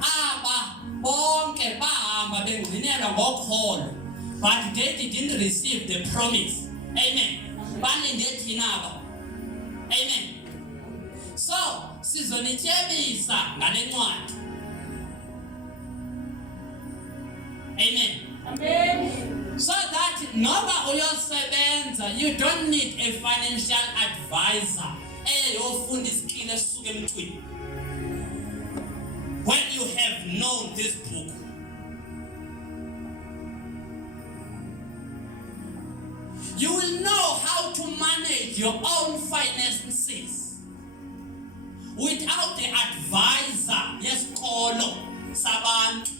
aba bonke bahamba bengcinelwa ngokholo, but they didn't receive the promise. Amen. Balinde thina aba. Amen. So sizonityebisa ngale ncwadi. Amen. Amen. So that noba uyosebenza, you don't need a financial advisor eyofunda isikile esisuka emthweni. When you have known this book, you will know how to manage your own finances without the advisor yesikolo sabantu.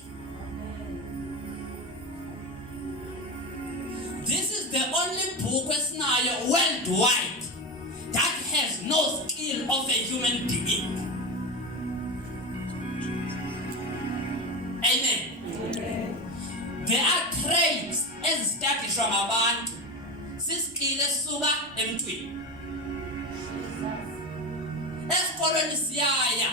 This is the only book esinayo worldwide that has no skill of a human being. Amen. There are traits ezistadishwa ngabantu sisikile esisuka emthweni. Esikolweni siyaya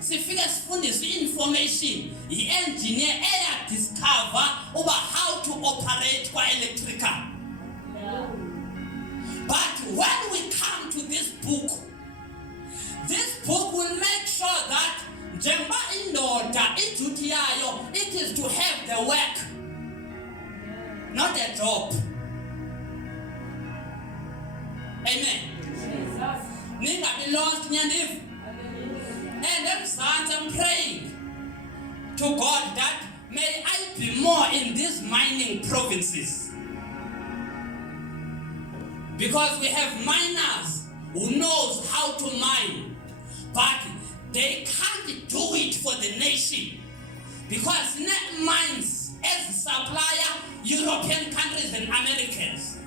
sifike sifundiswe information i-engineer discover about how to operate kwa electrical. But when we come to this book will make sure that njengoba indoda iduty yayo it is to have the work, not a job. Amen. Ningabi lost nyandivu. And I'm praying to God that may I be more in these mining provinces. Because we have miners who knows how to mine, but they can't do it for the nation. Because net mines as a supplier European countries and Americans,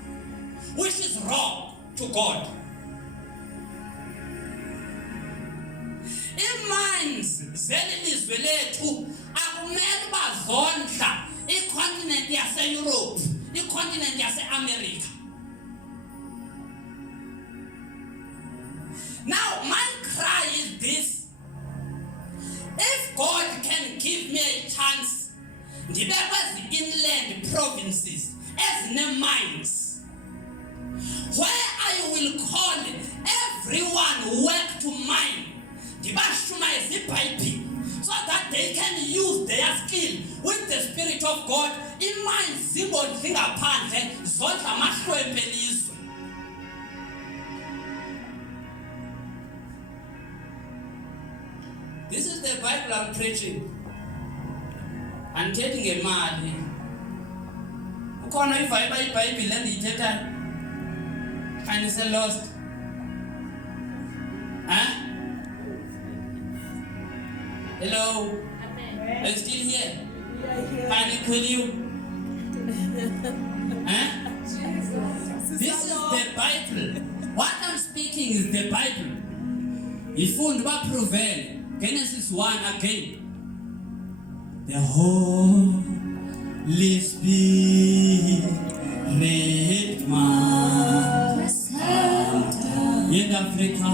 which is wrong to God. Imines zelilizwe lethu akumele bazondla icontinent yase-Europe, icontinent yase-America. Now my cry is this: if God can give me a chance, ndibe kwezi inland provinces ezine-mines, where I will call everyone who work to mine, so that they can use their skill with the Spirit of God in mind. This is the Bible I'm preaching. I'm taking a man. If I buy Bible and it's a lost. Huh? Hello? Amen. Are you still here? Yeah. Can I call you? Huh? This is the Bible. What I'm speaking is the Bible. If you want to prevail, Genesis 1 again. The Holy Spirit must in Africa.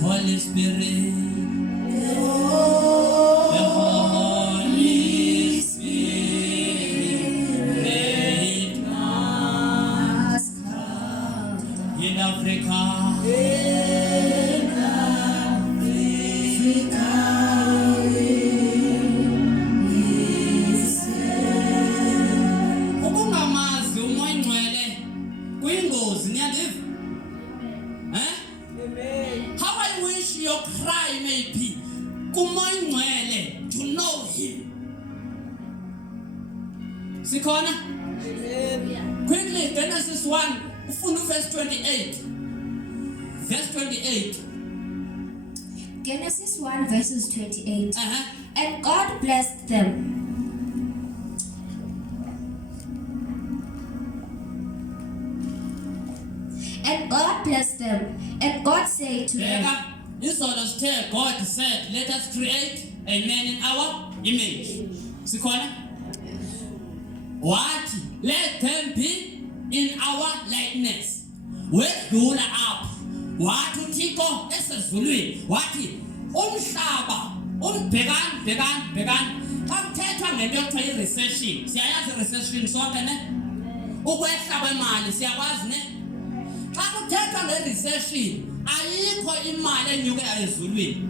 Holy Spirit, the Holy Spirit must come in Africa. Ukungamazi umoya ngcwele kuyingozi niyadiva. How I wish your cry may be kumoya ngcwele to know him. Sikhona? Quickly, Genesis 1, ufunda verse 28. Verse 28. Genesis 1 verses 28. And God blessed them. And God blessed them. And God said to them. God said, let us create a man in our image. Sikhona? What? Let them be in our likeness. Wedlula apha wathi uThixo esezulwini wathi umhlaba bhekani xa kuthethwa ngento yokuthiwa i-recession siyayazi i-recession sonke ne ukwehla kwemali siyakwazi ne xa kuthethwa nge-recession ayikho imali enyuke ezulwini.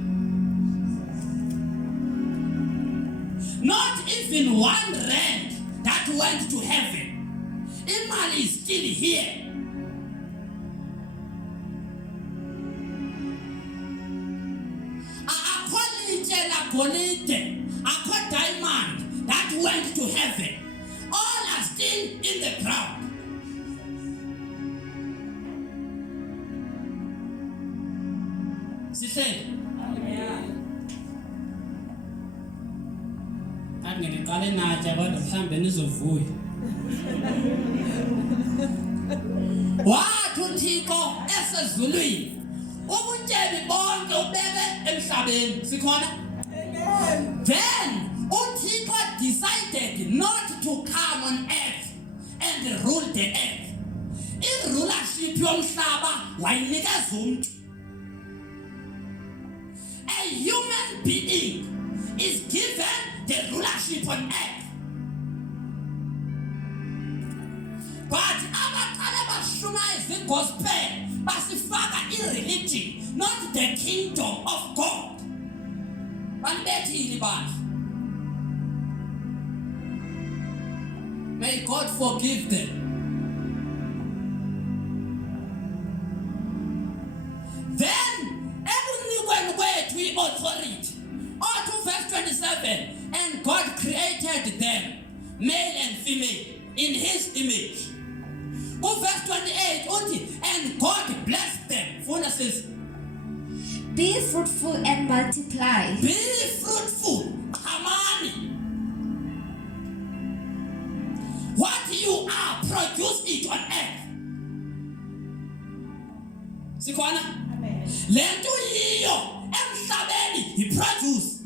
Not even 1 rand that went to heaven. Imali is still here. Akho litshe lagolide, akho diamond that went to heaven. All are still in the ground. Sihleli. Ngiqale nathi abantu mhlambe nizovuya. Wathi uThixo esezulwini ubutyebi bonke ubeke emhlabeni sikhona. Then uThixo decided not to come on earth and rule the earth. I-rulership yomhlaba wayinikeza umuntu. A human being is given the rulership on earth. But abaqala bashumayeza igospel basifaka i-religion, not the kingdom of God. Banibethile bandla. May God forgive them. Then ekunikweni kwethu i-authority. 2 verse 27, and God created them, male and female, in his image. Verse 28, and God blessed them. Be fruitful and multiply. Be fruitful. Hamani. What you are, produce it on earth. Sikwana? Lentu yiyo. He produce.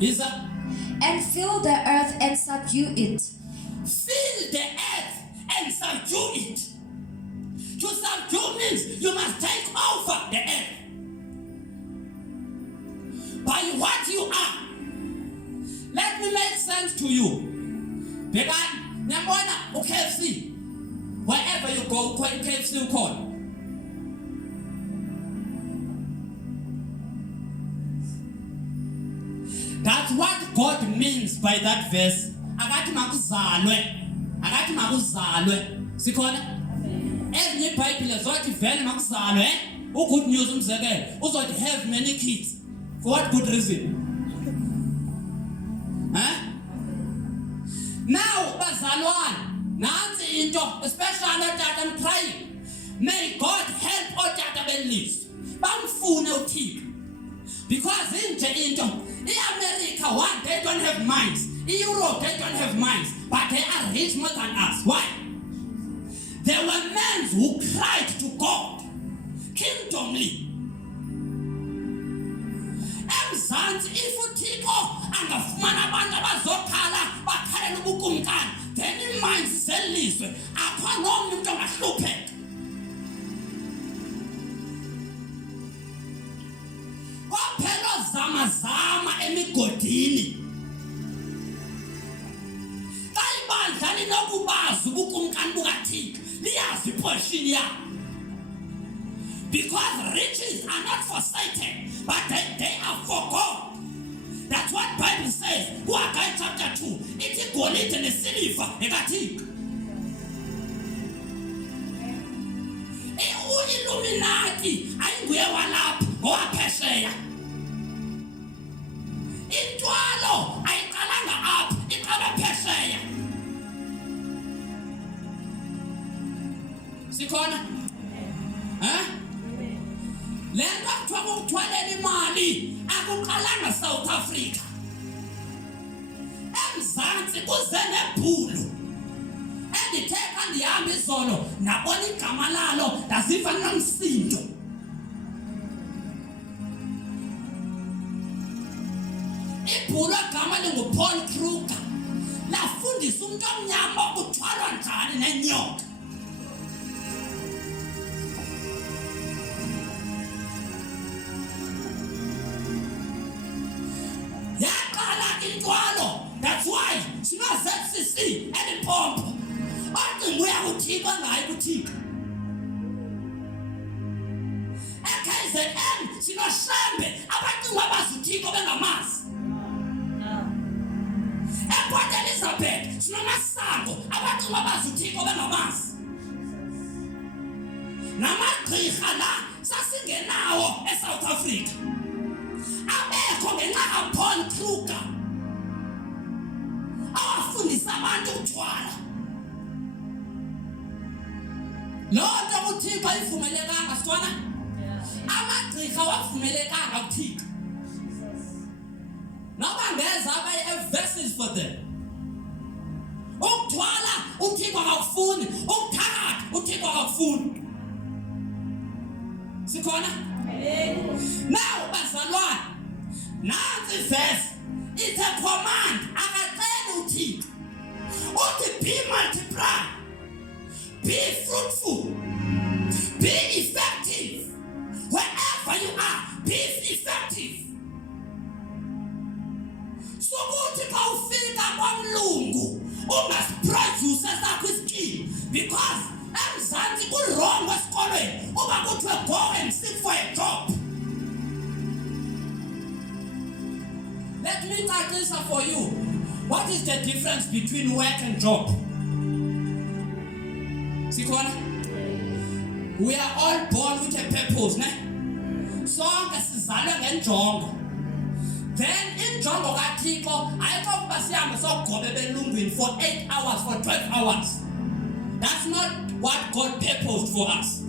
Is that? And fill the earth and subdue it. Fill the earth and subdue it. To subdue means you must take over the earth. By what you are. Let me make sense to you. Began, Nyambona, KFC. Wherever you go, KFC you call. That's what God means by that verse. Akathi makuzalwe. Sikhona? Ezinye iBhayibhile zothi vele makuzalwe, good news umzekelo, uzothi have many kids. For what good reason? Now bazalwane, nansi into, especially that I'm praying. May God help otata belizwe. Bamfune uThixo. Because into America, one, they don't have minds. In Europe, they don't have minds. But they are rich more than us. Why? There were men who cried to God. Kingdomly. Emzansi if uThixo angafumana abantu abazokhala bakhala nobukumkani, then iminds zelizwe akho nomnye umuntu ongahlupheka. Kophela zama emigodini. Ibandla linokubazi ubukumkani bukaThixo liyazi iportion yakho. Because riches are not for Satan, but they are for God. That's what Bible says. Haggai chapter 2. Ithi golide nesiliva ekaThixo. Illuminati ayinguye walapha ngowaphesheya. Intwalo ayiqalanga apha, iqala phesheya. Sikhona? Lento kuthiwa ukuthwalela imali akuqalanga South Africa. Emzansi kuze nebhulu. Enditheka ndihamba izolo nabona igama lalo ndaziva nomsindo. Ibhulu igama linguPaul Kruger. Lafunda bafundisa umuntu omnyama ukuthwalwa njani nenyoka. Yaqala intwalo. That's why sina ZCC eLimpopo. Athi uya kuthika ngayi kuthika. KZN sina Shembe abantu abazuthiko bengamazi. Port Elizabeth sinamasango abantu abazuthiko bengamazi. Namagqirha la sasingenawo eSouth Africa. Abekho ngenxa kaPaul Kruger. Awafundisa abantu ukuthwala. Lonto kuthika ivumelekanga sitwana. Amagqirha wavumelekanga kuthika. Noma ngeza abaye verses for them. Ukuthwala uthixo akufuni, ukuthakatha uthixo akufuni. Sikhona? Now bazalwane, nansi verse, it's a command. Akacela uthixo. Uthi be multiply, be fruitful, be effective. Wherever you are, be effective. Sokuthi xa ufika kwaMlungu ungasproduce sakho iskill, because emzansi ku-wrong esikolweni uba kuthiwe go and seek for a job. Let me practice for you. What is the difference between work and job? Sikhona? We are all born with a purpose, ne? Sonke sizalwe ngenjongo. Then injongo kaThixo ayikho ukuba sihambe sogobe belungwini for 8 hours, for 12 hours. That's not what God purposed for us.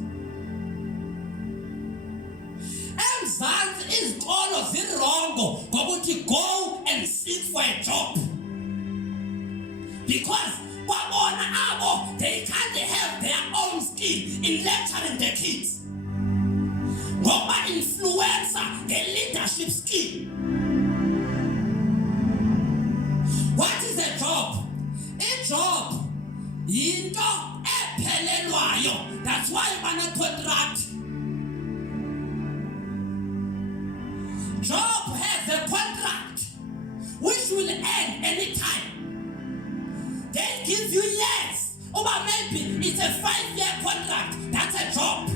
Emzansi izikolo zirongo ngokuthi go and seek for a job. Because kwabona abo, they can't have their own skill in lecturing the kids. Ngoba influencer, the leadership skill. What is a job? A job yinto ephelelwayo. That's why you want a contract. Job has a contract which will end anytime. They give you years, or maybe it's a 5-year contract. That's a job.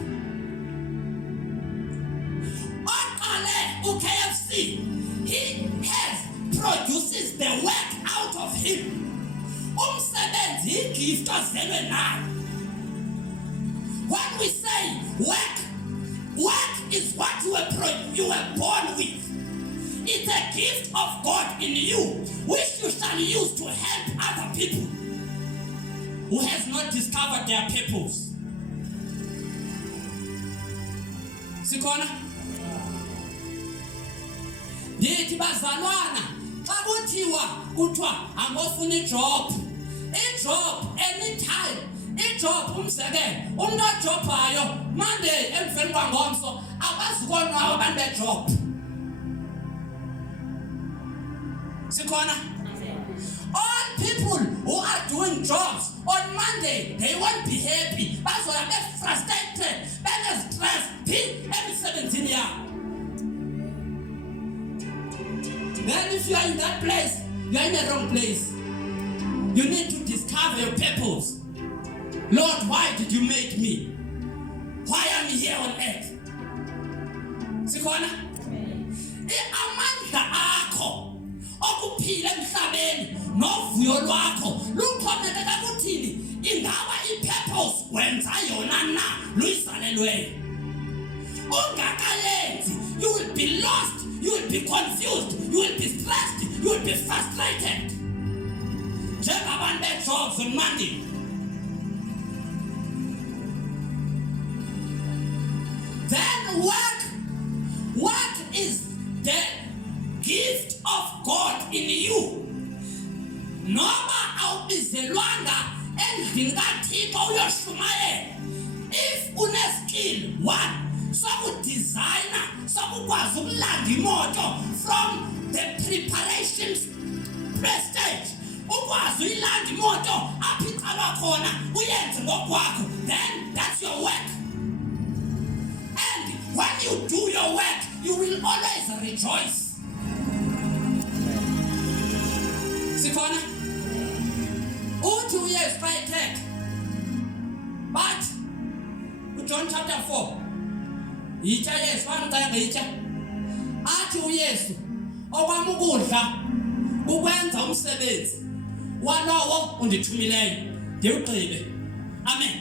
On KFC, he produces the work out of him. Umsebenzi gift ozelwe nayo. When we say work is what you were born with. It's a gift of God in you, which you shall use to help other people who has not discovered their purpose. Sikhona? Ndithi bazalwana, xa kuthiwa angofuna ijob. Ijob anytime. Ijob umzekelo. Umuntu ojobhayo Monday emveni kwangomso abazukonwaba abantu bejob. Sikhona? All people who are doing jobs on Monday, they won't be happy. Bazoya be frustrated, be stressed, every 17 years. Then if you are in that place, you are in the wrong place. You need to discover your purpose. Lord, why did you make me? Why am I here on earth? Sikhona? Amandla akho okuphila emhlabeni novuyo lwakho luxhomekeka kuthini? Ingaba ipurpose wenza yona na luyizalelweyo? Ungakayenzi, you will be lost, you will be confused, you will be stressed, you will be frustrated. Njengabantu bejobs on Monday. Then work is the gift of God in you. Noma awubizelwanga endlini kaThixo uyoshumayela. If une-skill, one, sokudesigner, sokukwazi ukulanda imoto from the preparation stage, ukwazi uyilanda imoto apho icalwa khona uyenze ngokwakho, then that's your work. And when you do your work, you will always rejoice. Sikhona uthi uYesu xa ethetha, but uJohn chapter 4 yitya Yesu wamcela ngeyitya, athi uYesu okwam ukudla ukwenza umsebenzi walowo undithumileyo ndiwugqibe. Amen.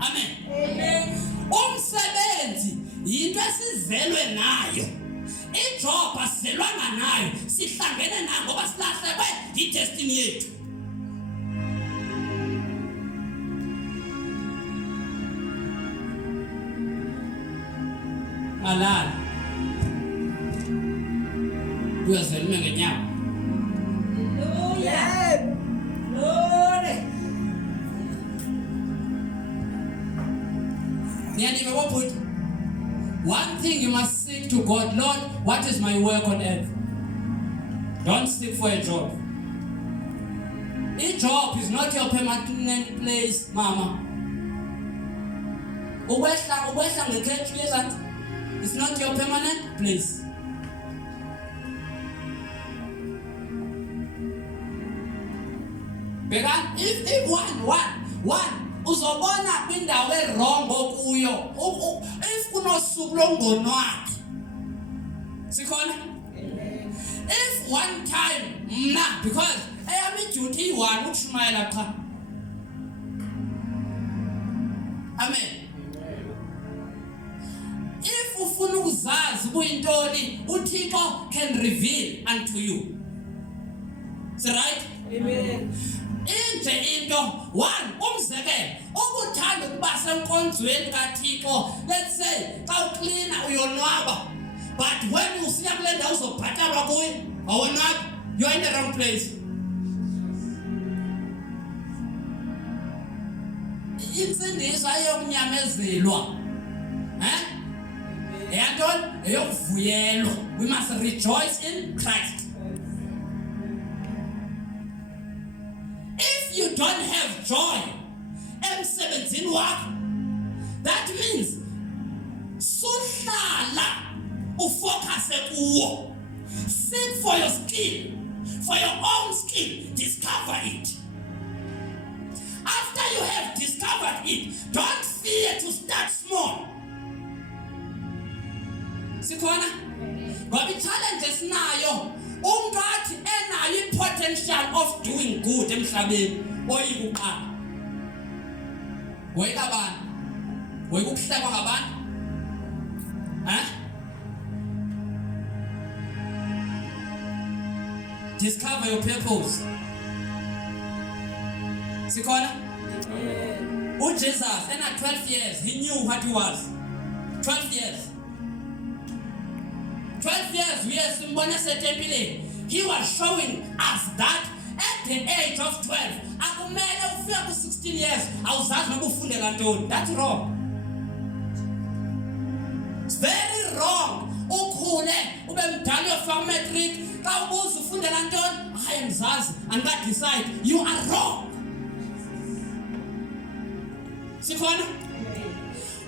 Amen. Amen. Umsebenzi yinto esizelwe nayo. Ijob asizelwanga nayo, sihlangene nayo ngoba silahlekwe yidestiny yethu. Alala uyazelwe ngenyawo. Hallelujah. Glory. Niyaniva baphuthi, one thing you must seek to God, Lord, what is my work on earth? Don't seek for a job. A job is not your permanent place, mama. Ukwehla ngekhethu yezansi, it's not your permanent place. Because if one uzobona kwindawo erongo kuyo, if kunosuku longonwakhe. Sikhona? If one time mna, because eyami duty one ukushumayela cha. Amen. If ufuna ukuzazi kuyintoni, uThixo can reveal unto you. Is it right? Amen. Inje into one umzekelo ukuthanda ukuba senkonzweni kaThixo, let's say xa ucleana uyonwaba, but when usiya kule ndawo uzobhatalwa kuyo awonwabi, you're in the wrong place. Insindiso ayonyamezelwa eyantoni eyokuvuyelwa. We must rejoice in Christ. If you don't have joy emsebenzini wakho, that means suhlala ufocus kuwo. Seek for your skill, for your own skill, discover it. After you have discovered it, don't fear to start small. Sikhona? Ngoba i-challenge esinayo, umuntu athi enayo i-potential of doing good emhlabeni, oyikuqala. Woyikabani? Woyikuhlekwa ngabantu? Discover your purpose. Sikhona? Jesus, and at 12 years, he knew what he was. 12 years. 12 years, yes, he was showing us that at the age of 12, akumele ufika ku 16 years, awuzazi noba ufundela ntoni. That's wrong. It's very wrong. Ukhule ube mdala uyofika matric, xa ubuza ufundela ntoni, hayi mzazi, andika decide. You are wrong. Sikhona?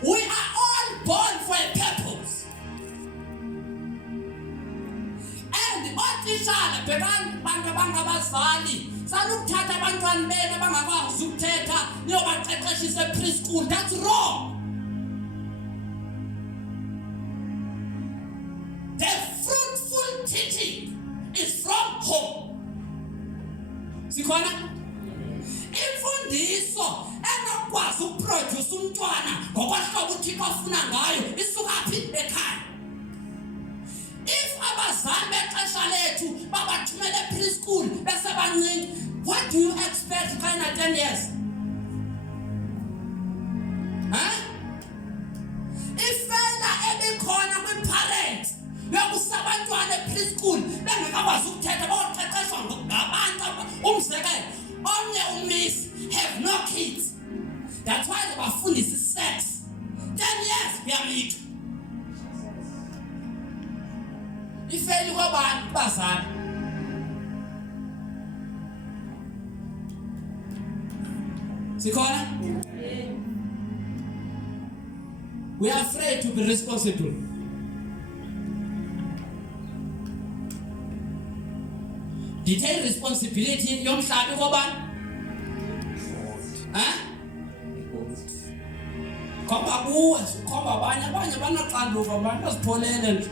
We are all born for a purpose. And otitshala bhekani bantu abangabazali sanukuthatha abantwana benu abangakwazi ukuthetha niyobaqeqeshisa preschool. That's wrong. The fruitful teaching is from home. Sikhona? Imfundiso enokwazi ukuproduce umntwana ngokwahlobo uThixo afuna ngayo isuka phi? Ekhaya. If abazali bexesha lethu babathumele preschool besebancinci, what do you expect when at 10 years? Ifela ebikhona kwi-parents yokusa abantwana preschool bengakwazi ukuthetha bayoqeqeshwa ngabantu. Umzekelo, omnye umiss have no kids. That's why babafundisa sex. 10 years uyamlitha. Ifeli kwabantu bazali. Sikhona? We are afraid to be responsible. Detail responsibility yomhlabi kobani? Khomba kuwe, khomba abanye banaxanduva abantu bazipholele nje.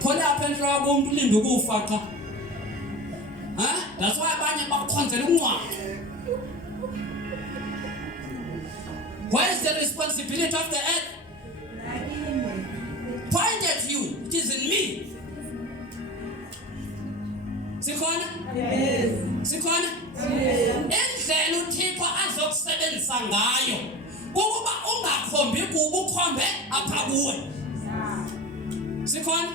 Phole apha entloko umuntu ulinde ukufa xa. That's why abanye bakukhonzela uncwadi. Where is the responsibility of the earth? Point at you. It is in me. Sikhona? Yes. Sikhona? Indlela uThixo azokusebenzisa ngayo ukuba ungakhombi kuba ukhombe apha kuwe. Sikhona?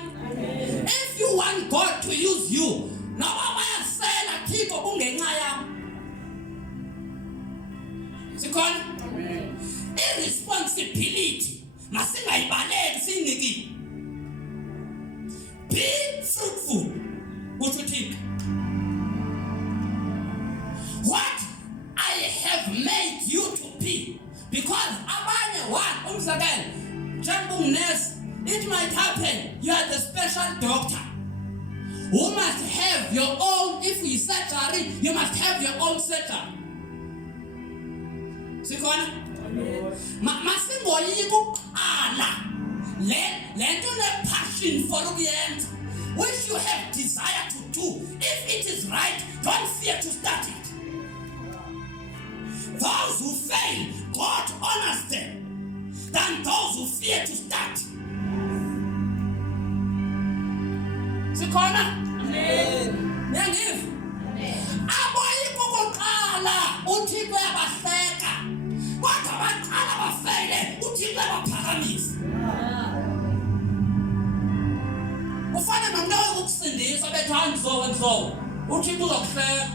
If you want God to use you, noba bayasela Thixo kungenxa yakho. Sikhona? Irresponsibility masingayibaleki siyinikile. Be fruitful. What you think? What I have made you to be, because abanye one umzakelo njengomnurse, it might happen you are the special doctor who must have your own. If you surgery, you must have your own surgery. Sikhona? Masingoyiki ukuqala lento ne-passion for ukuyenza, which you have desire to do. If it is right, don't fear to start it. Those who fail, God honors them than those who fear to start. Sikhona? Amen. Ngiyayiva. Aboyiki ukuqala uThixo uyabahleka, kodwa abaqala bafele uThixo uyabaphakamisa. Ufana nomuntu okusindisa bethu ngizowenzo uThixo uzokuhleka.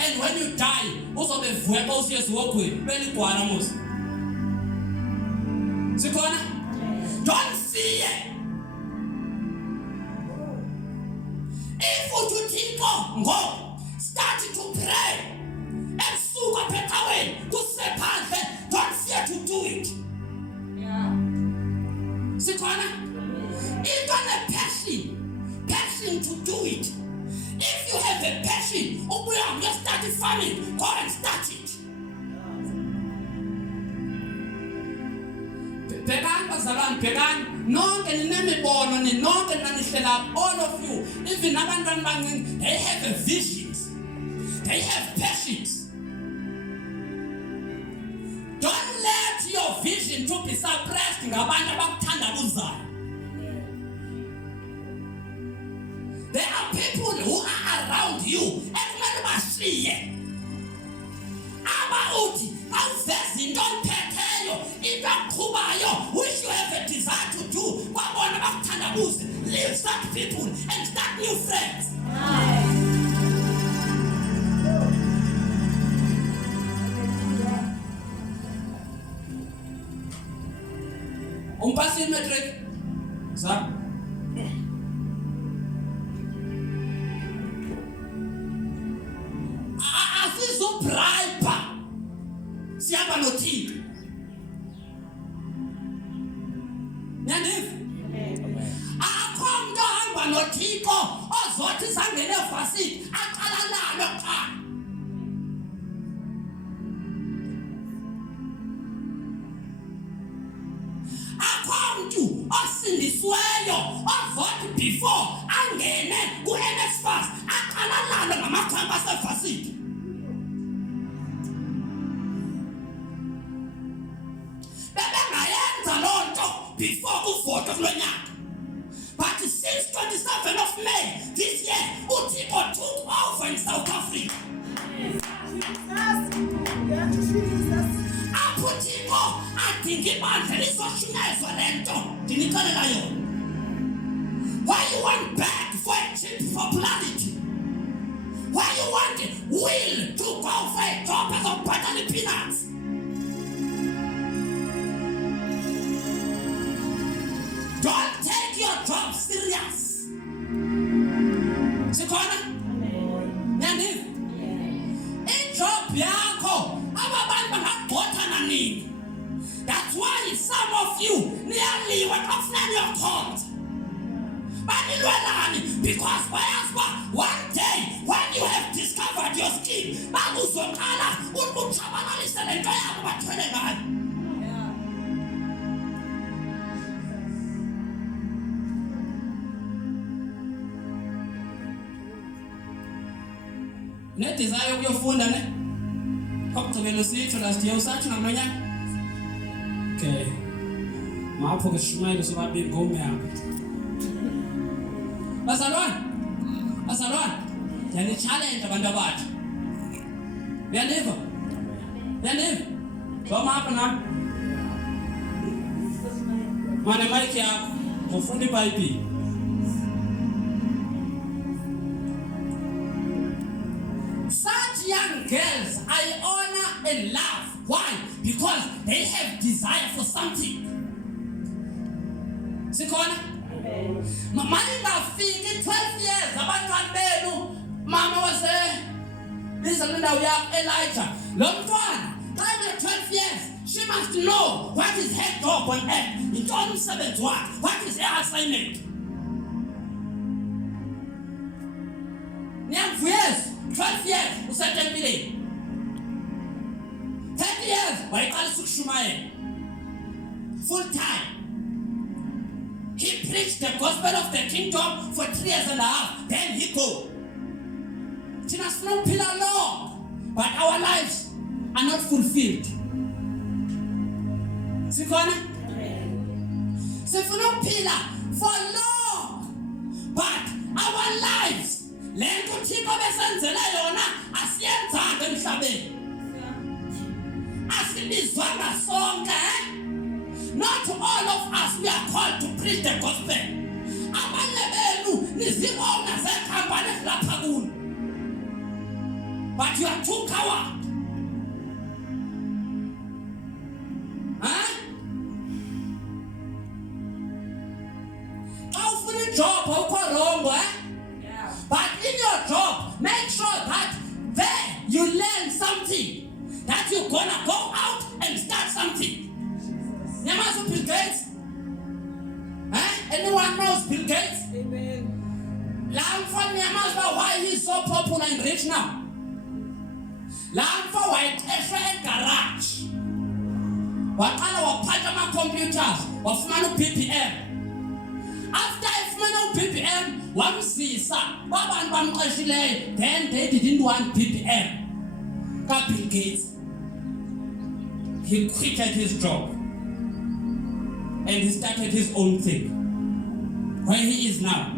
And when you die uzobe vuka usiye esiwogweni beligwana musa. Sikhona? Don't fear. If uThixo ngo start to pray and suka phethaweni kusephandle, don't fear to do it. Sikhona? It's not a passion to do it. If you have a passion, you start farming, go and start it. Bhekani bazalwane, bhekani nonke ninemibono ninonke nanihlela, all of you, even abantwana abancane, they have a visions, they have passions. Don't let your vision to be suppressed ngabantu abakuthandabuzayo. There are people who are around you ekumele bashiye. Abauthi awuvezi into ophetheyo, into aqhubayo, which you have a desire to do. Kwabona bakuthandabuze. Leave such people and start new friends. Umpasi matric. Sir. Asizobribe siyaba noThixo. Nyandiva? Akho umuntu ohamba noThixo ozothi sangene evasini aqala lalo cha. Akho umuntu osindisweyo ozothi before angene ku-NSFAS aqala lalo ngamakhamba asevasini. Before kuvote kulo nyaka. But since 27th of May this year, uThixo took over in South Africa. Apho uThixo adinga ibandla lizoshunezwa lento ndinixelela yona. Why you want back for a cheap popularity? Why you want will to go for a job as a battle peanuts? Don't take your job serious. Sikhona? Nyandiva? Ijob yakho aba liyaliwa xa kufuneka uyokhonza. Banilwelani because bayazi uba one day when you have discovered your skill bakuzoqala ukutshabalalisa le nto yabo bathwele ngayo. Ne-desire yokuyofunda ne? Okugqibela usitsho last year usatsho ngamlo nyaka? Okay. Mapho ke sishumayelo sobabili ngomyaka. Bazalwane, ndiyani-challenge abantu abatsha. Uyaniva? Zoma apha nam. Mane mayikhi yakho, ngofunda iBhayibhile. Such young girls I honor and love. Why? Because they have desire for something. Sikhona? Mayingafiki 12 years abantwana benu mama wase biza nendawo yakho Elijah. Lo mntwana xa ene 12 years she must know what is her job on earth. Intoni umsebenzi wakhe? What is her assignment? Yes, 12 years usetempileni. 30 years wayiqalisa ukushumayela full time. He preached the gospel of the kingdom for 3 years and a half. Then he go. Thina sifuna ukuphila long, but our lives are not fulfilled. Sikhona? Sifuna ukuphila for long, but our lives le nto uThixo besenzela yona asiyenzanga emhlabeni. Asilizwanga sonke. Not all of us we are called to preach the gospel. Abanye benu nizibona zekhampani lapha kuno. But you are too coward. How for the job how wrong, Yeah. But in your job, make sure that there you learn something. That you're gonna go out and start something. Nyamazo Bill Gates? Anyone knows Bill Gates? Amen. Lamfa Nyamazo, why he's so popular and rich now? Lamfa wayeqeshwe egarage. Waqala waphatha ama-computers, wafumana u-BPM. After efumana u-BPM, wamzisa kwabantu bamqeshileyo. Then they didn't want BPM. Ka-Bill Gates. He quitted his job. And he started his own thing. Where he is now,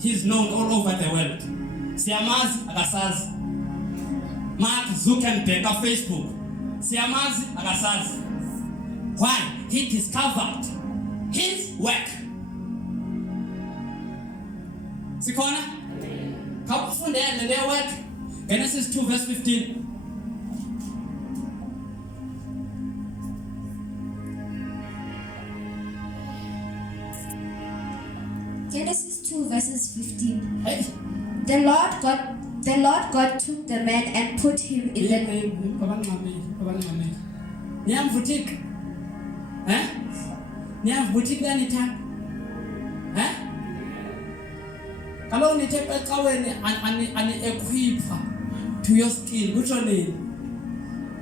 he's known all over the world. Siyamazi akasazi. Mark Zuckerberg of Facebook. Siyamazi akasazi. Why? He discovered his work. Sikhona? Khawufundele le work. Genesis 2 verse 15. Genesis 2 verses 15. Hey. The Lord God took the man and put him in the Niyamvutika? Niyamvutika nitha? Kaloku nithe ecaweni ani-equipha to your skill. Kutsho nini?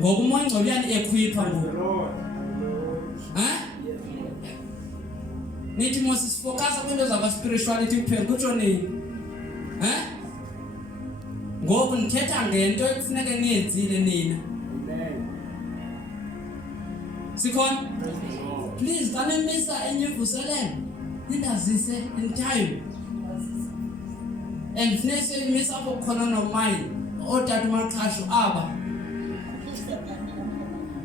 Ngoku umoya ongcwele uyani-equipha ngoku. Nithi Moses focus kwinto zakwa-spirituality kuphela. Kutsho nini? Ngoku nithetha ngento ekufuneka niyenzile nina. Sikhona? Please, xa nimisa enye ivuselelo, nindazise in time. And funeka siyimisa apho khona nomayini, ootata uMaqhashu aba.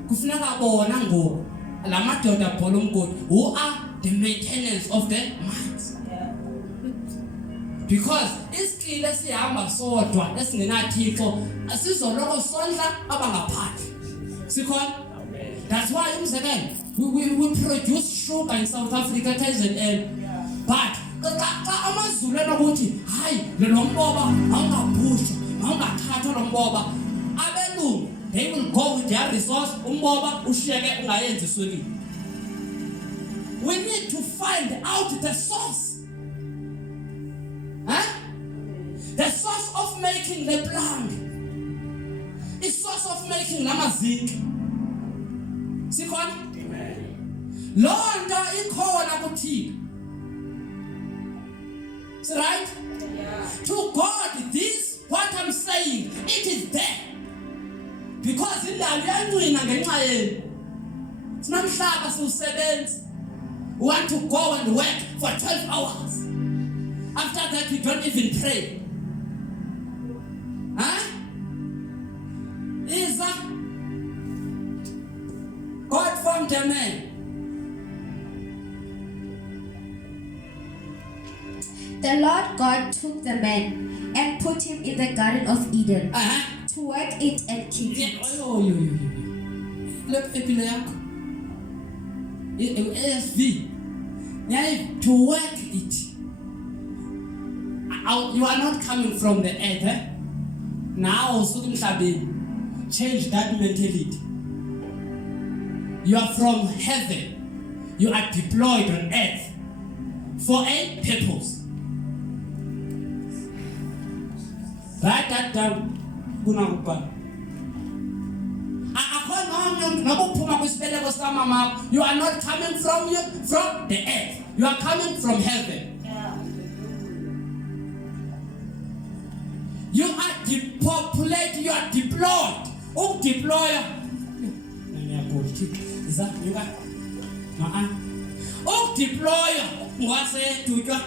Kufuneka bona ngoku, la madoda abhola umgodi, who are the maintenance of the minds. Because iskill esihamba sodwa esingenathixo asizoloko sondla abangaphathi. Sikhona? That's why we produce sugar in South Africa, KZN. But xa amazulu enokuthi hayi lo mboba awungabhushwa awungathathwa lo mboba, abelungu they will go with their resource, umboba ushiyeke ungayenzi iswekile. we need to find out the source. Huh? The source of making the plank. The source of making lamazinki. Sikhona? Amen. Londa ikhona kuThixo. Is right? Yeah. To God, this what I'm saying, it is there. Because indawo yancina ngenxa yenu. Sinamhlaba siwusebenza. We want to go and work for 12 hours. After that, we don't even pray. Huh? Isa, God formed a man. The Lord God took the man and put him in the Garden of Eden to work it and keep it. Look, ASV. To work it. You are not coming from the earth. Eh? Now, change that mentality. You are from heaven. You are deployed on earth for a purpose. Write that down. You are not coming from the earth. You are coming from heaven. Yeah. You are depopulated. You are deployed. Oh, deployer. Is that you got? Oh, deployer. What's it to you?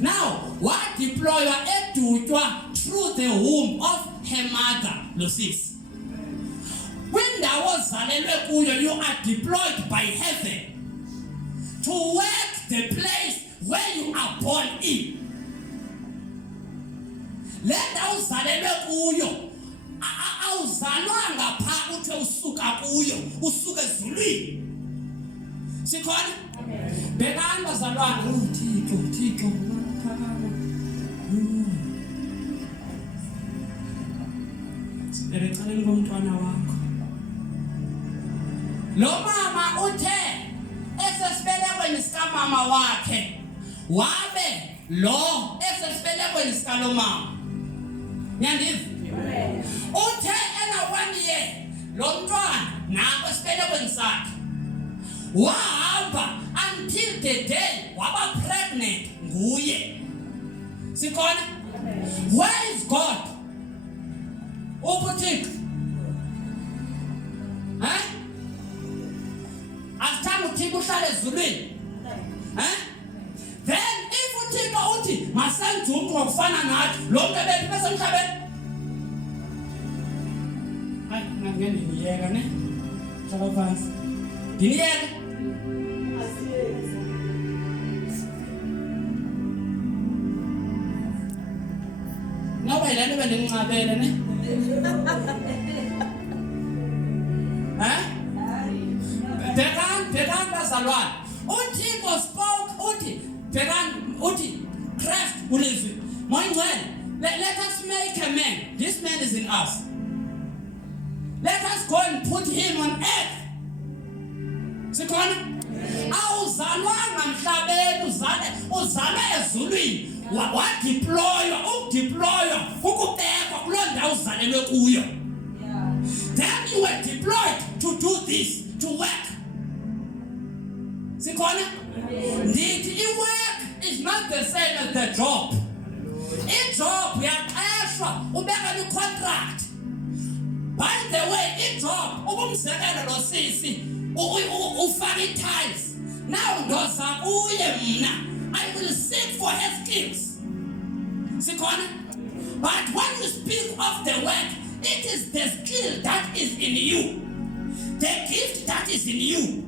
Now, what deployer is to you through the womb of her mother, Lucis. When there was you are deployed by heaven to work the place where you are born in. Let us awuzalwanga pha uthe usuka kuyo usuke ezulwini. Sikhona? Bekani bazalwana uThixo Erecaleni komntwana wakho. Lo mama uthe esesibelekweni sika mama wakhe wabe lo esesibelekweni sika lo mama. Nyandizi? Uthe ena 1 year lo mntwana nako esibelekweni sakhe. Wahamba until the day waba pregnant nguye. Sikhona? Where is God? Ubuthixo. Eh? Asithanda uThixo uhlale ezulwini. Eh? Then if uThixo uthi masenze umuntu ngokufana nathi, lo muntu ebephi besemhlabeni? Hayi, ngangene ngiyeka ne? Hlala phansi. Ngiyeka. Ngoba yilento bendincabele ne? Bhekani bazalwane. uThixo spoke uthi Christ ulizwi. Moyingcwele, let us make a man. This man is in us. Let us go and put him on earth. Sikhona? Awuzalwanga emhlabeni uzale ezulwini. Wadeploywa ukubekwa kuloo ndawo uzalelwe kuyo. Then you were deployed to do this, to work. Sikhona? Ndithi i-work is not the same as the job. I-job uyaqeshwa ubeka i-contract. By the way, i-job ubumzekelo lo sisi ufaka i-tiles. Now ndoza kuye mna. I will seek for her skills. Sikhona? But when you speak of the work, it is the skill that is in you. The gift that is in you.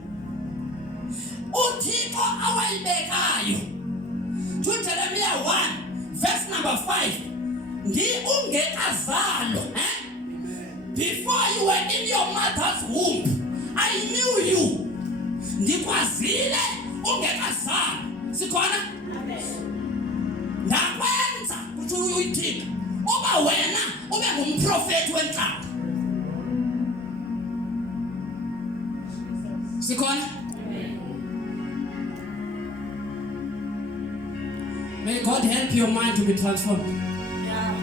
uThixo awayibekayo. Jeremiah 1 verse number 5. Ungekazalwa, before you were in your mother's womb, I knew you. Ndikwazile ungekazalwa. Sikhona? Amen. Ndakwenza ukuthi uyiThixo uba wena ube ngumprofeti wenhlaba. Sikhona? Amen. May God help your mind to be transformed. Yeah.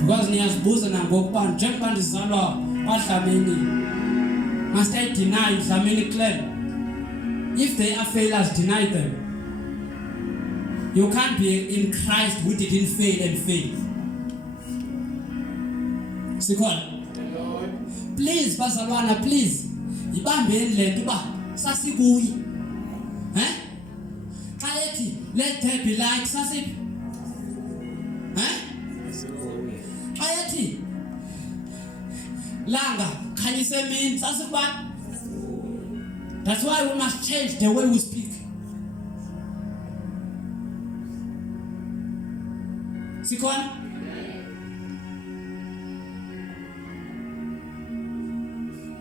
Because niyazibuza nangokuba njengoba ndizalwa kwaDlamini, must I deny Dlamini clan? If they are failures, deny them. You can't be in Christ who didn't fail and fail. Sikhona? Please bazalwana, please ibambeni lento uba sasikuyi. Xa ethi let there be light sasiphi? Xa ethi langa khanyisa emini sasikuba. That's why we must change the way we speak. Sikhona?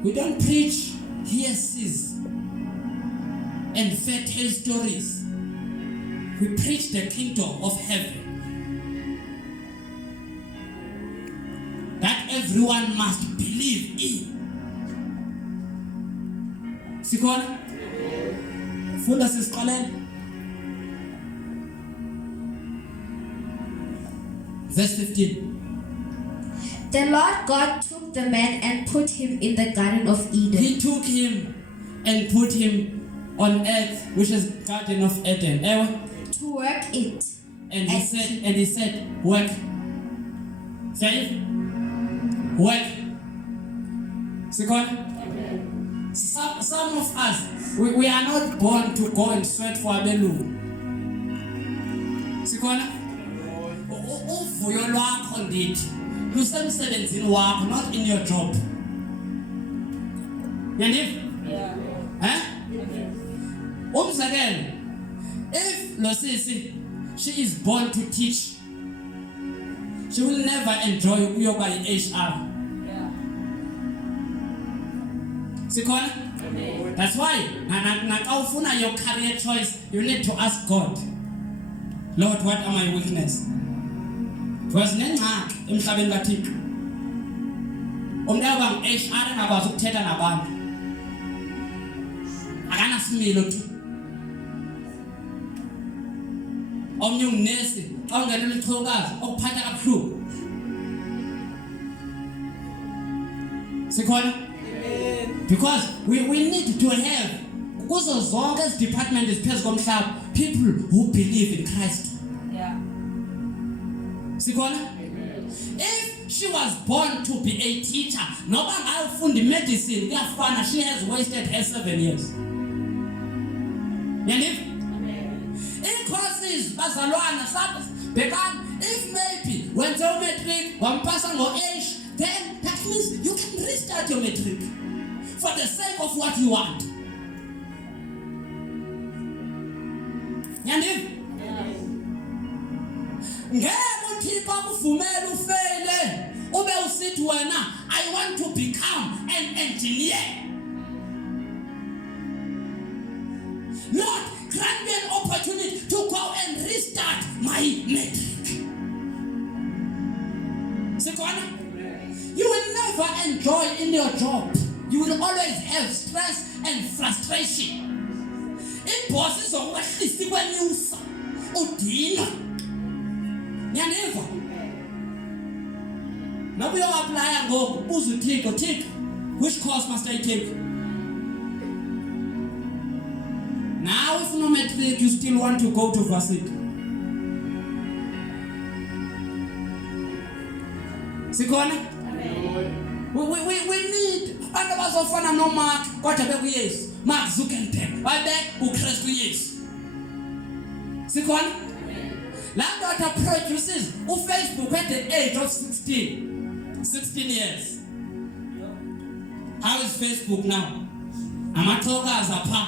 We don't preach heresies and fairy tale stories. We preach the kingdom of heaven. That everyone must believe in. Sikhona? Funda sisiqalele. Verse 15. The Lord God took the man and put him in the Garden of Eden. He took him and put him on earth, which is Garden of Eden. To work it. And he said, work. Say it. Work. Second. Some of us, we are not born to go and sweat for a bellu. Second. Uvuyo lwakho ndithi lusemsebenzini wakho, not in your job. Yandiva? Yeah. Umzekelo, if Losisi, she is born to teach, she will never enjoy ukuyoba yi-HR. Yeah. Sikhona? That's why naxa ufuna your career choice, you need to ask God, Lord, what are my weaknesses? Because nengxaki emhlabeni kaThixo. Umuntu uyaba ngi-HR engakwazi ukuthetha nabantu. Akanasimilo tu. Omnye unesi xa ungenela ichulukazi okuphatha kabuhlungu. Sikhona? Because we need to have kuzo zonke ezi department eziphezu komhlaba people who believe in Christ. Yeah. Sikhona? If she was born to be a teacher, noba ngayofunda medicine kuyafana, she has wasted her 7 years. Yandiva? Courses bazalwana sabe bekani, if maybe when you matric wampasa ngo-age, then that means you can restart your matric for the sake of what you want. Yandiva? Ngeke uThixo akuvumele ufele ube usithi wena I want to become an engineer. Lord, grant me an opportunity to go and restart my matric. Sikhona? You will never enjoy in your job. You will always have stress and frustration. Iboss izokwehlisa ikwenyusa udina. Yandiva? Noba uyoaplya ngoku buza uThixo, Thixo, which course must I take? Now if no matric, you still want to go to varsity. Sikhona? We need abantu abazofana noMark kodwa bekuyesu. Mark Zuckerberg babe uKristu Yesu. Sikhona? Laa ndoda produces uFacebook at the age of 16 years. How is Facebook now? Amathokazi apha.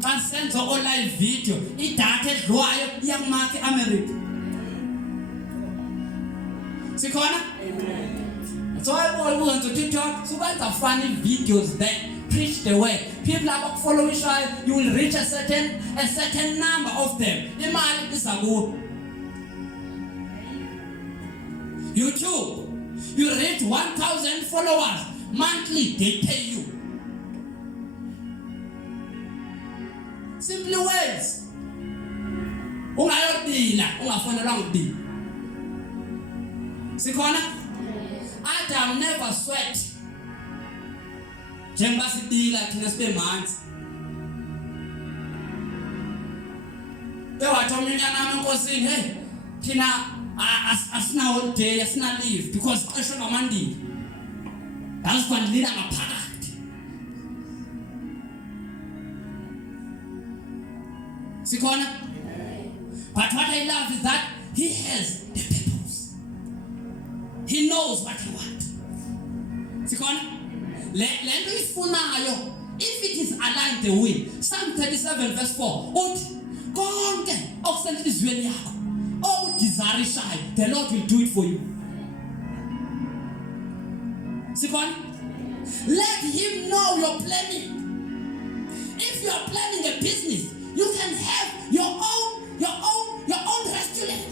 Xa senza live video, idatha edliwayo iyakumarka eAmerica. Sikhona? So I want to TikTok, so wenza funny videos there. Preach the way. People are following you, you will reach a certain number of them. Imali iza kuwe. YouTube, you reach 1,000 followers monthly, they pay you. Simply words. ungafonelanga ukudila. Sikhona? Adam never sweat. Njengoba sidila thina sibe manzi. Bewathi omnyana nami enkosini, hey, thina asina holiday, asina leave because qeshwe ngamandili. Ngazikwanilila ngaphakathi. Sikhona? But what I love is that he has the purpose. He knows what he wants. Sikhona? Lento ifunayo, if it is aligned the will. Psalm 37 verse 4. Uthi konke okusenhlizweni yakho, okudesirishayo, the Lord will do it for you. Sikhona? Let him know you're planning. If you are planning a business, you can have your own restaurant.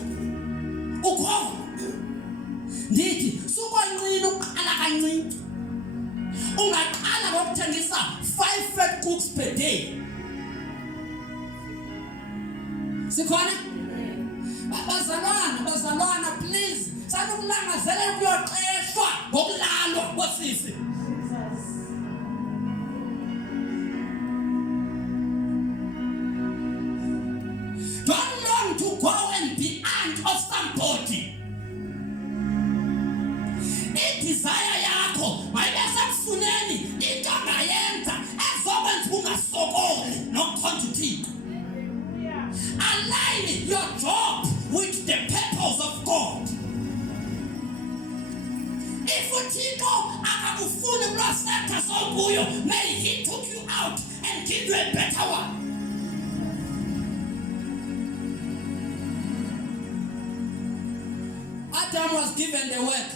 Ukhona. Ndithi sukwanqina uqala kancinci. Ungaqala ngokuthengisa 5 fat cooks per day. Sikhona? Bazalwana please. Sanokulangazela ukuyoqeshwa ngokulalwa kwesisi. Don't long to go and be aunt of somebody. Desire yakho mayibese kufuneni into angayenza ezokwenza ungasokoli nokukhonza uThixo. Align your job with the purpose of God. If uThixo akakufuni kuloo sector sokuyo, may he took you out and give you a better one. Adam was given the work.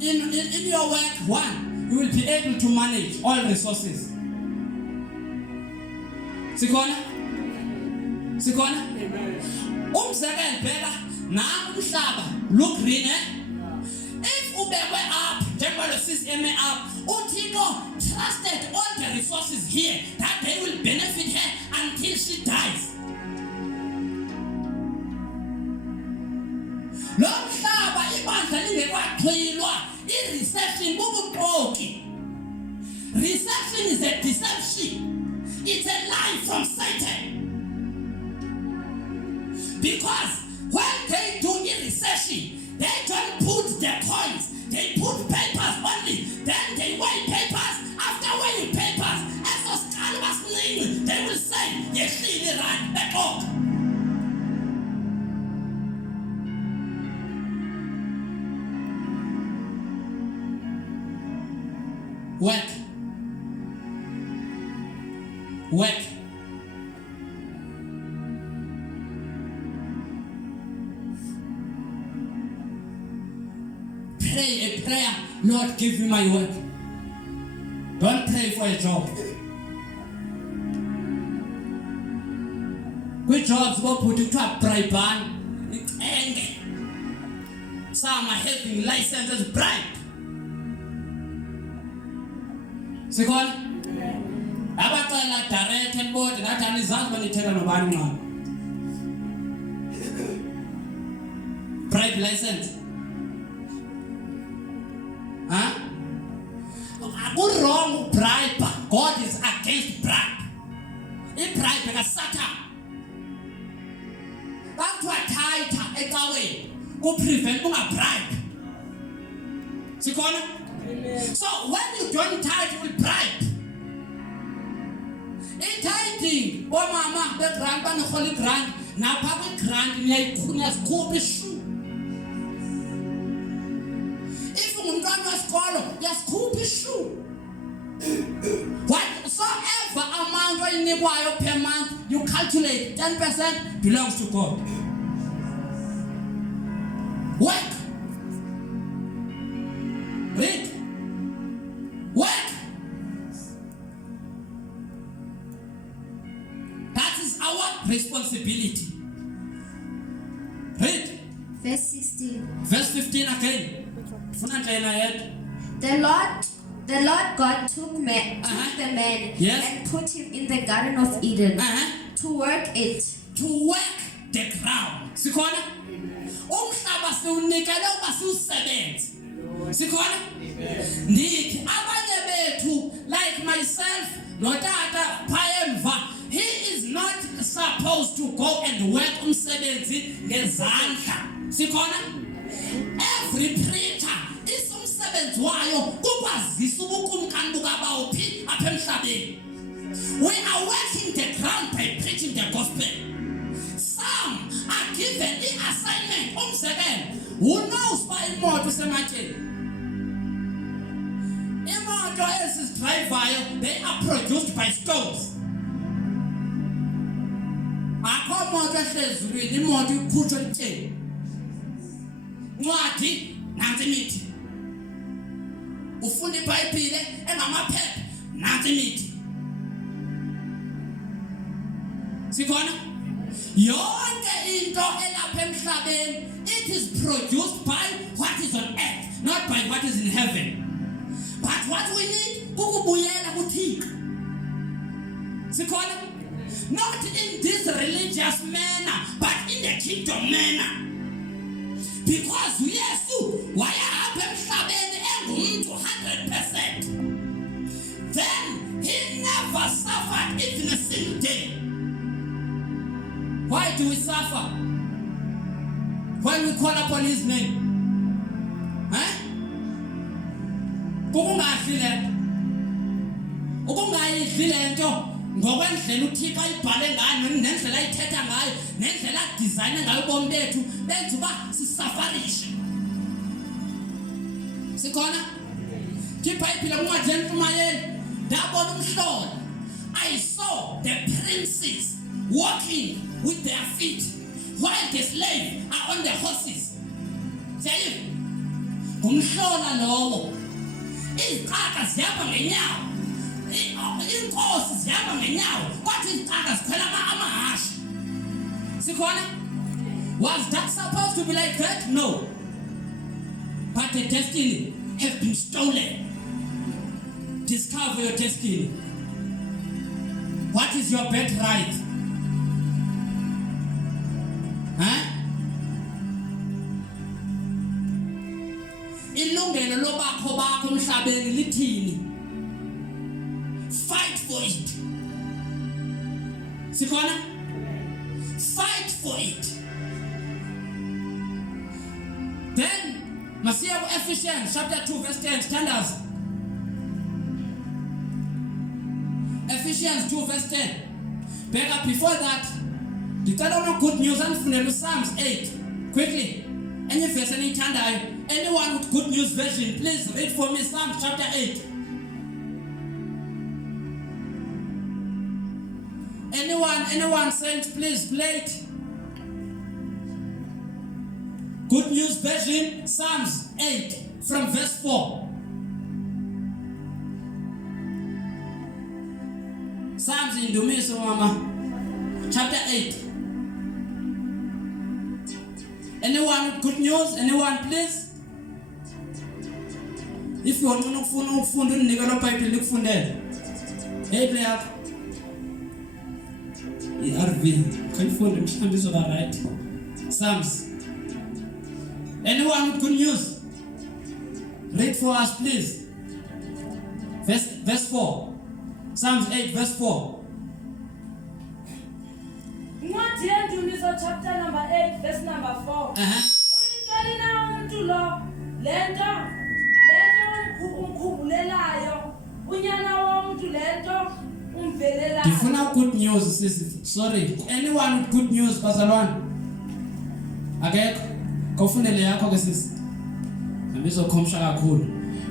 In your work, one, you will be able to manage all resources. Sikhona? Umzekelo bheka nami umhlaba look green, if ubekwe up njengoba lo sisi eme up, uThixo trusted all the resources here that they will benefit her until she dies. Lo mhlaba ibandla lingekwaxhilwa, i-recession bubuxoki. Recession is a deception. It's a lie from Satan. Because when they do a recession, they don't put the coins, they put papers only. Then they weigh papers. After weighing papers, they will say, yehlile rand beqoqa. Work. Pray a prayer, Lord, give me my work. Don't pray for a job. Good jobs go put into a bribe ban. It's angry. Some are having licenses bribe. Second, abacela direct and board ngathi anizange banithela nobani ngqo. Bribe license. Good wrong bribe. God is against bribe. A bribe like a Satan. Back to a tighter ecawe. Go prevent a bribe. Second. So when you don't tithe with bribe, in tithing, oh mama, the grant and the holy grant, now public grant in a kunya shoe. If you want to scholar, yes, cool shoe. Whatsoever amount in the wire per month, you calculate 10% belongs to God. Work. Read. Work. That is our responsibility. Read. Verse 16. Verse 15 again. The Lord God took the man Yes. and put him in the Garden of Eden to work it to work the ground. Sikhona? Umhlaba siwunikele ukuba siwusebenze. Sikhona? Ndithi abanye bethu like myself notata phayemva, he is not supposed to go and work umsebenzi ngezandla. Sikhona? Every preacher is umsebenzi wayo ukwazisa ubukumkani bukabawuphi apha emhlabeni. We are working the ground by preaching the gospel. Some are given the assignment. Who knows by imoto sematsheni? Imoto ezizidrivayo, they are produced by stones. Akho moto ehlezulwini, imoto ikhutshwa etsheni. Ncwadi nansi imithi. Ufuna iBhayibhile engamaphepha nansi imithi. Sikhona? Yonke into elapha emhlabeni, it is produced by what is on earth, not by what is in heaven. But what we need, kukubuyela kuThixo. Sikhona? Not in this religious manner, but in the kingdom manner. Because uYesu wayahamba emhlabeni engumuntu 100%. Then he never suffered even a single day. Why do we suffer when we call upon his name? Ukungadli lento. Ukungayidli lento ngokwendlela uThixo ayibhale ngayo nendlela ayithetha ngayo nendlela design ngayo ubomi bethu benza uba sisafarishe. Sikhona? iBhayibhile kuncwadi yeNtumayeli ndabona umhlolo. I saw the princes walking with their feet while the slaves are on the horses. Say, kumhlola lowo. Izicaka zihamba ngenyawo. Inkosi zihamba ngenyawo. Kodwa izicaka zikhwela amahashe. Sikhona? Was that supposed to be like that? No. But the destiny has been stolen. Discover your destiny. What is your birthright? Ilungelo lobakho bakho emhlabeni lithini? Fight for it. Sikhona? Fight for it. Then masiya ku Ephesians chapter 2 verse 10 standards. Ephesians 2 verse 10. Back before that, ndicela no good news andifundele Psalms 8 quickly. Any verse enithandayo? Anyone with good news version, please read for me Psalms chapter 8. Anyone saints, please play it. Good news version, Psalms 8 from verse 4. Psalms in Dumiso Mama, chapter 8. Anyone with good news? Anyone, please? If you want to funda unikela iBhayibhile likufundele. Hey player. iRV. Kanifunda mhlambi izoba right. Psalms. Anyone with good news? Read for us, please. Verse 4. Psalms 8 verse 4. Ncwadi yeNdumiso chapter number 8 verse number 4. Uyintoni na umuntu lo lento umkhulelayo unyana womuntu lento umvelelayo. Ndifuna good news sisi. Sorry. Anyone with good news bazalwane? Akekho. Kufundele yakho ke sisi. Ngizokhomsha kakhulu.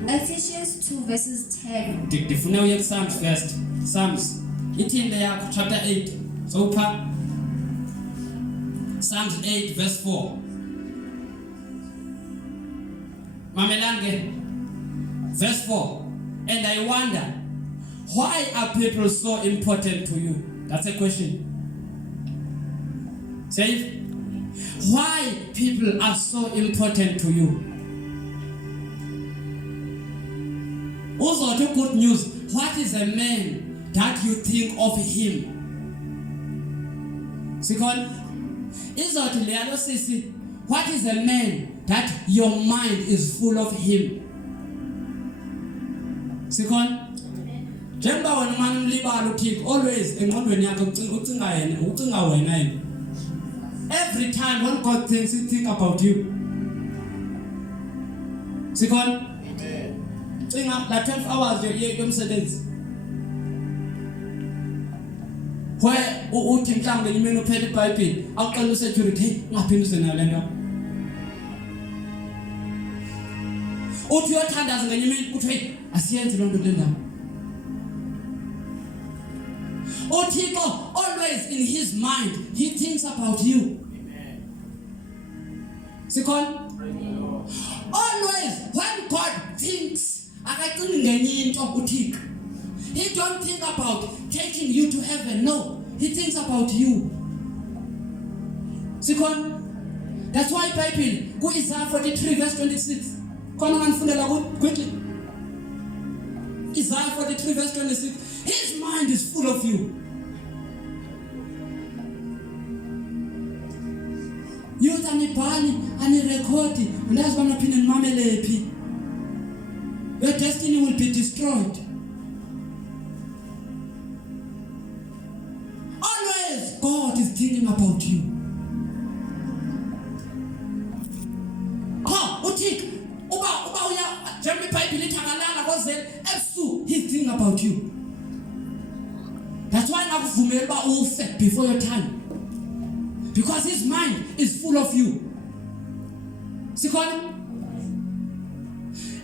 Ephesians 2 verses 10. Ndifuna uye Psalms first. Psalms. Ithinde yakho chapter 8. So upha Psalms 8 verse 4. Mamelange. Verse 4. And I wonder, why are people so important to you? That's a question. Say it. Why people are so important to you? Also, the good news. What is a man that you think of him? Sikhona izothi leyalo sisi, what is a man that your mind is full of him? Sikhona njengoba wena manje umlibala uThixo always engqondweni yakhe ucinga wena yini. Every time when God thinks, he think about you. Sikhona cinga la 12 hours yomsebenzi where uthi mhlawumbe imini uphela iBhayibheli awuqala usecurity ungaphindi uzenalo lento uthi uyothandaza ngenye imini uthi hey asiyenze lonto lendawo. Uthixo always in his mind he thinks about you. Amen. Sikhona always when God thinks akacingi ngenye into uThixo. He don't think about taking you to heaven. No, he thinks about you. Sikhona that's why Bible ku Isaiah 43 verse 26 khona nganifundela quickly. Isaiah 43 verse 26, his mind is full of you. Youth anibhali anirekhodi ndazi banaphinde nimamelephi. Your destiny will be destroyed. Always God is thinking about you. Uthixo uba uya njengoba iBhayibheli ithangalala kozela ebusuku he's thinking about you. That's why nakuvumela uba ufe before your time. Because his mind is full of you. Sikhona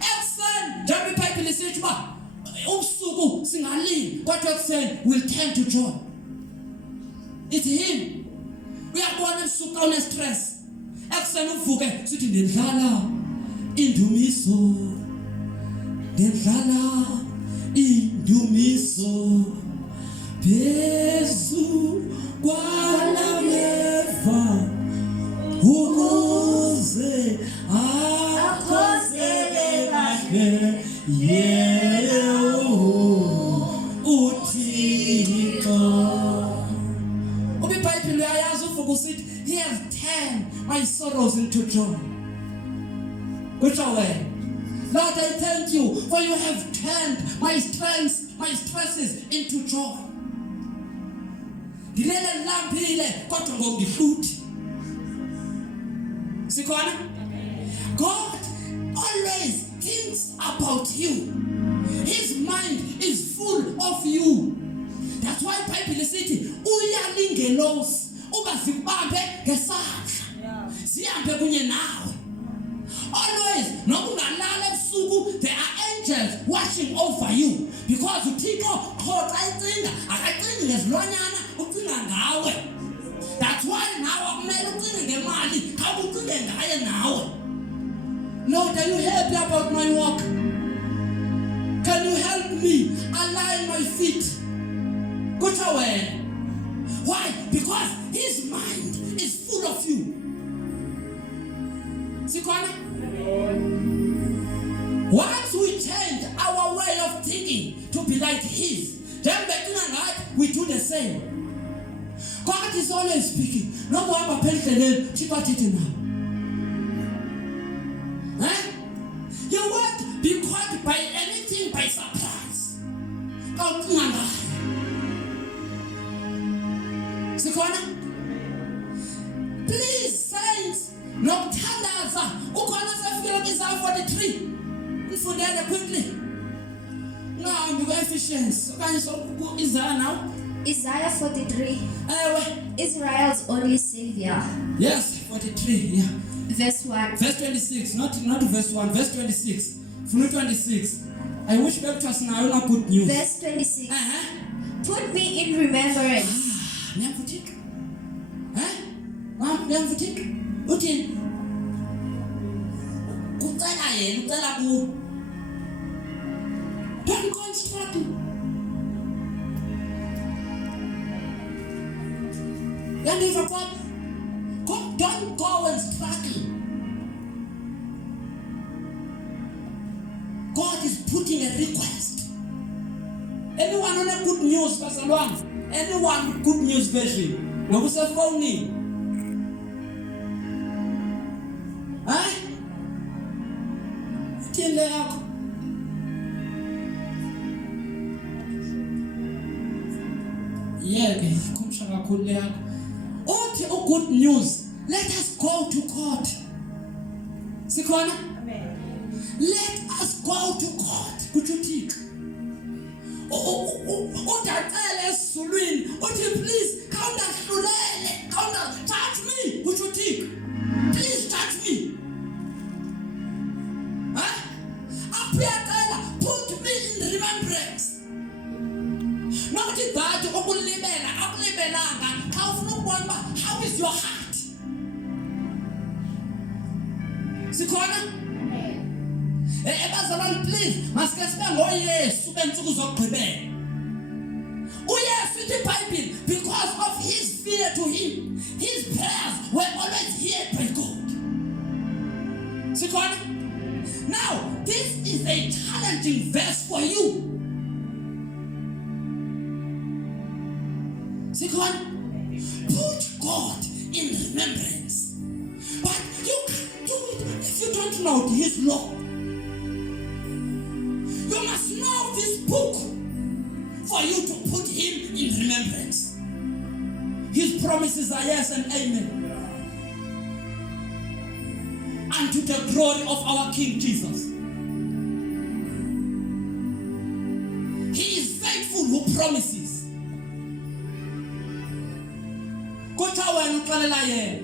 ekuseni njengoba iBhayibheli isithi uba ubusuku singalini kodwa ekuseni will turn to joy. It's him. Uyabona ebusuku une stress. Ekuseni uvuke sithi ndidlala indumiso. Ndidlala indumiso. Phezu kwalameva ukuze akhosele kahle yeo uThixo. uBhayibheli uyayazi uvuka usithi he has turned my sorrows into joy. Kutsho wena Lord, I thank you for you have turned my stresses into joy. Ngilele lampile kodwa ngokudihluthi. Sikhona God always thinks about you. His mind is full of you. That's why iBhayibheli sithi uyalingelosi ungazibambe ngesandla zihambe kunye nawe. Always nokungalala ebusuku there are angels watching over you because uThixo khoxa icinga akacingi ngezilwanyana ucinga ngawe. That's why nawe kumele ucinge ngemali akucinge ngaye nawe. Lord, are you happy about my walk? Can you help me align my feet? Kutsho wena. Why? Because his mind is full of you. Sikhona once we change our way of thinking to be like his, then we do the same. God is always speaking. No one will pay the name. You won't be caught by anything by surprise. Please, saints, nokuthandaza ukhona sefika Isaiah 43 mfundele quickly. Now you Ephesians okanye so Isaiah now Isaiah 43. Israel's only savior. Yes, 43, yeah. Verse 1. Verse 26, not verse 1, verse 26. From 26. I wish that was now good news. Verse 26. Put me in remembrance. Nemfuthik. Nemfuthik. Uthini? Kucela yena, ucela ku. Don't go and struggle. Don't go and struggle. God is putting a request. Anyone on a good news, Pastor Luan? Anyone with good news version? nokusefowunini. Hayi? Thini le yakho? Yeke, ikhumsha kakhulu le yakho. Uthi good news, let us go to court. Sikhona? Let us go to court. Kuthi uthixo. Udacela esizulwini uthi please khawundahlulele, touch me. Kuthi uthixo. Please touch me. Huh? Apuyacela, put me in remembrance. Nokuthi bathi ukulibela akulibelanga xa ufuna ukubona uba how is your heart. Sikhona? Ebazalwane please masike sibe ngoYesu bentsuku zokugqibela. uYesu ithi iBhayibhile because of his fear to him his prayers were always heard by God. Sikhona? Now this is a challenging verse for you. Sikhona? Put God in remembrance. But you can't do it if you don't know his law. You must know this book for you to put him in remembrance. His promises are yes and amen. Unto the glory of our King Jesus. He is faithful who promises. Kuthiwa wena uxelela yena.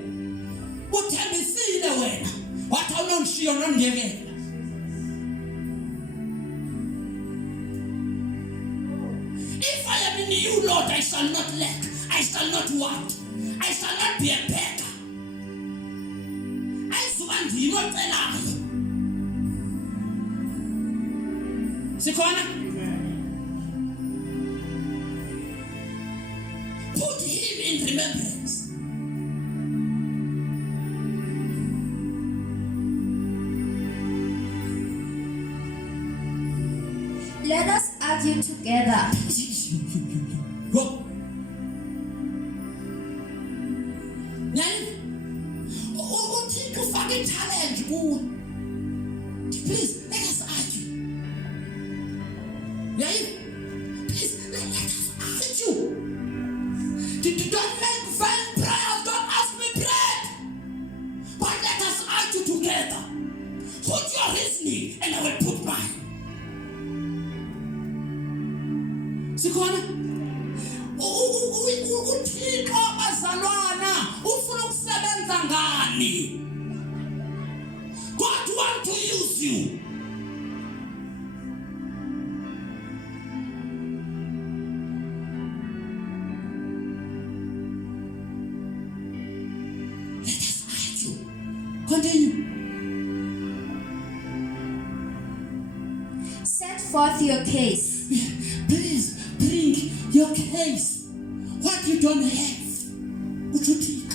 Uthembisile wena. Wathi awunonishiya nondiyekela. If I am in you, Lord, I shall not lack. I shall not want. I shall not be a beggar. Sikhona? Put him in remembrance. Let us argue together. Go. Challenge, please let us argue. Yeah, please let us argue. Don't make vain prayers. Don't ask me bread. But let us argue together. Put your reasoning, and I will put mine. Sikhona? Uthixo bazalwana ufuna ukusebenza ngani? God wants to use you. Let us argue. Continue. Set forth your case. Please bring your case. What you don't have. What you think?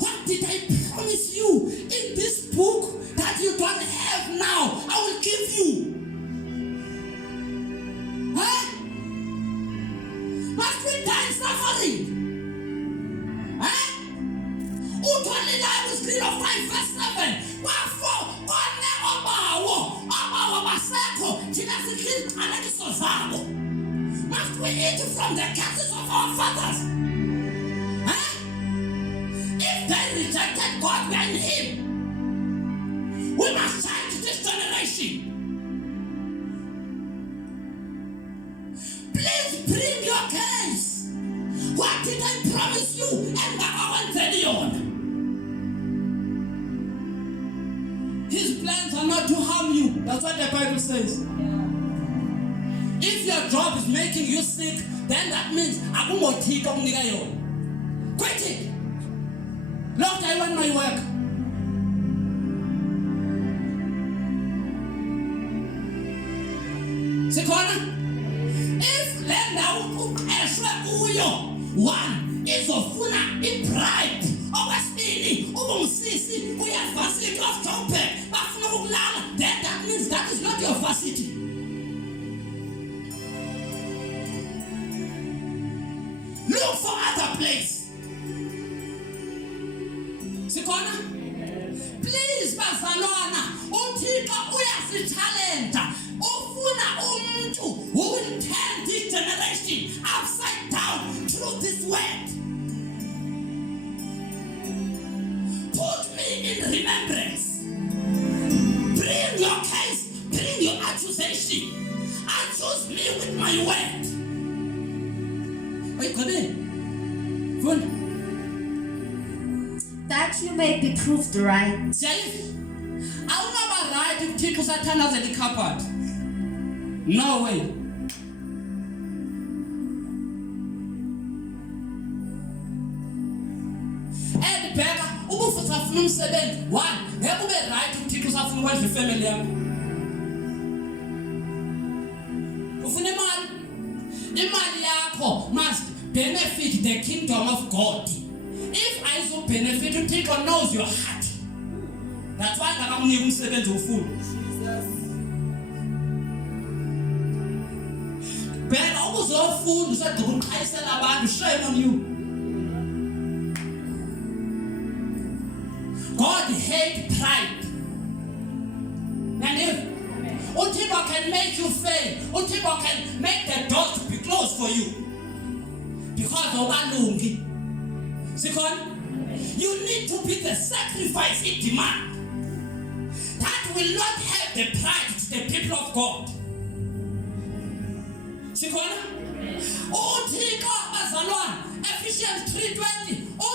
What did I promise you in this book that you don't have now? I will give you. Huh? Must we die suffering? Huh? Utwali life is clean of 5 verse 7. Wherefore, one obawo basekho thina sikhili qalekiso zabo. Must we eat from the curses of our fathers? Huh? If they rejected God and him, we must change this generation. Please bring your case. What did I promise you? And our Vedion. His plans are not to harm you. That's what the Bible says. If your job is making you sick, then that means akungothika ukunika yona. Quit it. Lord, I want my work. Sikhona? If lenda uqeshwe kuyo, one izofuna ibribe. Okwesibili, ubumsisi uyavarsity of Joburg bafuna ukulala. Then that means that is not your varsity. Look for place. Sikhona? Please bazalwana, uThixo uyasithalenta. Ufuna umuntu who will turn this generation upside down through this word. Put me in remembrance. Bring your case, bring your accusation. Accuse me with my word. Wait, come in. Fun. That you may be proved right. Awunaba right uThixo usathandaza iCupboard. No way. And bheka ubufutha afuna umsebenzi. One, ngeke ube right uThixo usafuna ukwenza ifamily yakho. Ufuna imali yakho must benefit the kingdom of God. If I so benefit, uThixo knows your heart. That's why ngakamnika umsebenzi ufuna. Bheka ukuzofunda usaduma uqhayisela abantu, shame on you. God hate pride. And if uThixo can make you fail, uThixo can make the door to be closed for you. Because of ubalungi. Second, you need to be the sacrifice it demands. That will not have the pride to the people of God. Second, uThixo bazalwane, Ephesians 3:20.